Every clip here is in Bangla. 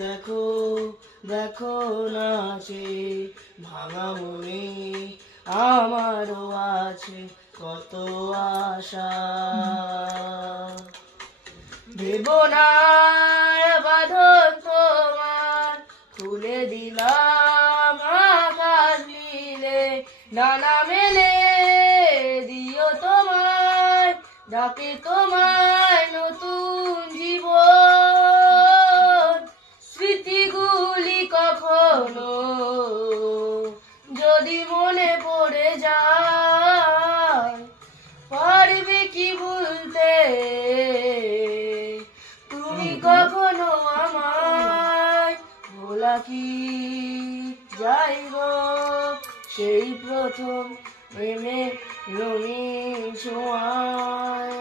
দেখো দেখো নাচে ভাঙা মনে আমারও আছে কত আশা। দেবনার বাঁধন তোমার খুলে দিলাম আকাশ নীলে ডানা মেলে দিও তোমায় ডাকে তোমায় নতুন জীবন। স্মৃতিগুলি কখনো যদি মনে পড়ে যায় পারবে কি ভুলতে তুমি কখনো আমায় ভোলা কি যাইব সেই প্রথম প্রেমে রঙিন ছোঁয়ায়।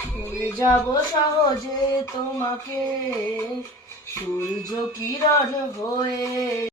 ছুঁয়ে যাব সহজে তোমাকে সূর্য কিরণ হয়ে।